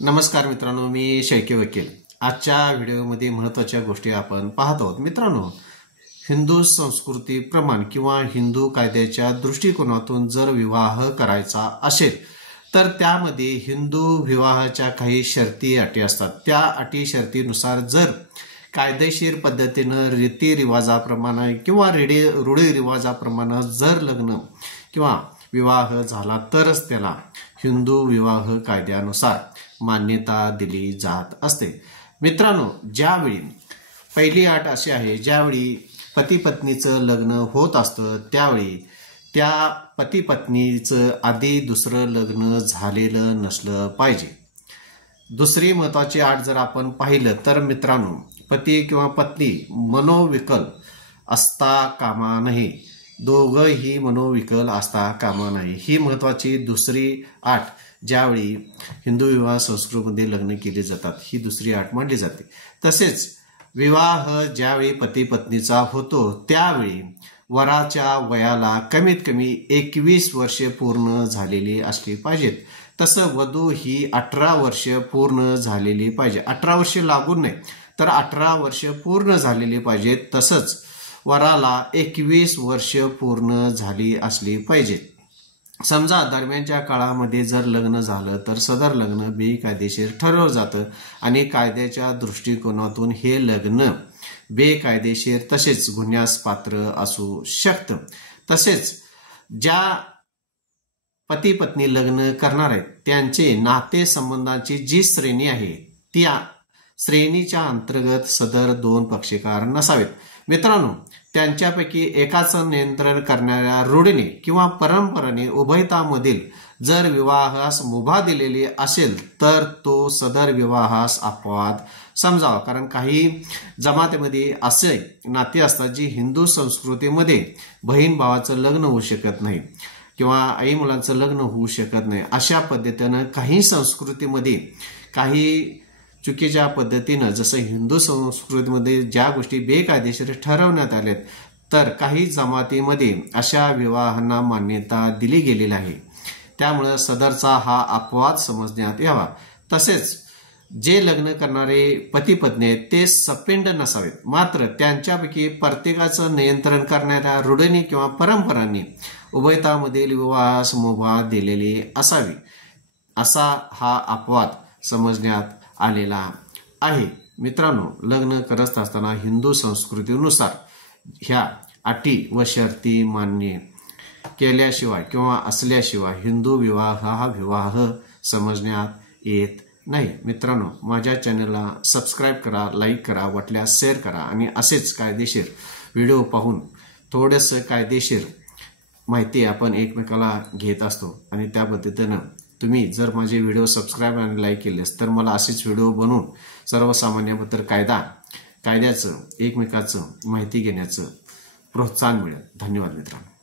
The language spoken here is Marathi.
नमस्कार मित्रांनो, मी शैकी वकील। आजच्या व्हिडिओमध्ये महत्त्वाच्या गोष्टी आपण पाहत आहोत। मित्रांनो, हिंदू संस्कृती प्रमाण किंवा हिंदू कायद्याच्या दृष्टिकोनातून जर विवाह करायचा असेल तर त्यामध्ये हिंदू विवाहाच्या काही शर्ती अटी असतात। त्या अटी शर्तीनुसार जर कायदेशीर पद्धतीने रीतिरिवाजाप्रमाणे किंवा रूढीरिवाजाप्रमाणे जर लग्न किंवा विवाह झाला तरच त्याला हिंदू विवाह कायद्यानुसार मान्यता दिली जात असते। मित्रांनो, ज्यावेळी पहिली अट अशी आहे, ज्यावेळी पती पत्नीचं लग्न होत असतं त्यावेळी त्या पती पत्नीचं आधी दुसरं लग्न झालेलं नसलं पाहिजे। दुसरी महत्त्वाची अट जर आपण पाहिलं तर मित्रांनो, पती किंवा पत्नी मनोविकल असता कामा नये। दोघंही मनोविकल असता कामा नये ही महत्त्वाची दुसरी अट ज्यावेळी हिंदू विवाह संस्कृतीमध्ये लग्न केले जातात ही दुसरी अट मानली जाते। तसेच विवाह ज्यावेळी पती पत्नीचा होतो त्यावेळी वराच्या वयाला कमीत कमी 21 वर्षे पूर्ण झालेली असली पाहिजेत। तसं वधू ही 18 वर्ष पूर्ण झालेली पाहिजे। 18 वर्ष लागून नाही तर 18 वर्ष पूर्ण झालेली पाहिजेत। तसंच वराला 21 वर्ष पूर्ण झाली असली पाहिजेत। समजा दरम्यानच्या काळामध्ये जर लग्न झालं तर सदर लग्न बेकायदेशीर ठरवलं जातं आणि कायद्याच्या दृष्टिकोनातून हे लग्न बेकायदेशीर तसेच गुन्ह्यास पात्र असू शकतं। तसेच ज्या पती पत्नी लग्न करणार आहेत त्यांचे नातेसंबंधांची जी श्रेणी आहे त्या श्रेणीच्या अंतर्गत सदर दोन पक्षकार नसावेत। मित्रांनो, त्यांच्यापैकी एकाचं नियंत्रण करणाऱ्या रूढीने किंवा परंपरेने उभयतामधील जर विवाहास मुभा दिलेली असेल तर तो सदर विवाहास अपवाद समजावा। कारण काही जमातीमध्ये असे नाते असतात जी हिंदू संस्कृतीमध्ये बहीण भावाचं लग्न होऊ शकत नाही किंवा आई मुलांचं लग्न होऊ शकत नाही। अशा पद्धतीनं काही संस्कृतीमध्ये काही चुकीच्या पद्धतीनं जसं हिंदू संस्कृतीमध्ये ज्या गोष्टी बेकायदेशीर ठरवण्यात आल्यात तर काही जमातीमध्ये अशा विवाहांना मान्यता दिली गेलेली आहे। त्यामुळे सदरचा हा अपवाद समजण्यात यावा। तसेच जे लग्न करणारे पती पत्नी आहेत ते सपिंड नसावेत, मात्र त्यांच्यापैकी प्रत्येकाचं नियंत्रण करणाऱ्या रूढीने किंवा परंपरांनी उभयतामधील विवाहास मुभा दिलेली असावी, असा हा अपवाद समजण्यात आलेला आहे। मित्रांनो, लग्न करत असताना हिंदू संस्कृतीनुसार ह्या अटी व शर्ती मान्य केल्याशिवाय किंवा असल्याशिवाय हिंदू विवाह हा विवाह समजण्यात येत नाही। मित्रांनो, माझ्या चॅनलला सबस्क्राईब करा, लाईक करा, वाटल्यास शेअर करा आणि असेच कायदेशीर व्हिडिओ पाहून थोडंसं कायदेशीर माहिती आपण एकमेकाला घेत असतो आणि त्या पद्धतीनं तुम्ही जर माझे व्हिडिओ सबस्क्राईब आणि लाईक केलेस तर मला असेच व्हिडिओ बनवून सर्वसामान्यांबद्दल कायद्याचं एकमेकाचं माहिती घेण्याचं प्रोत्साहन मिळेल। धन्यवाद मित्रांनो।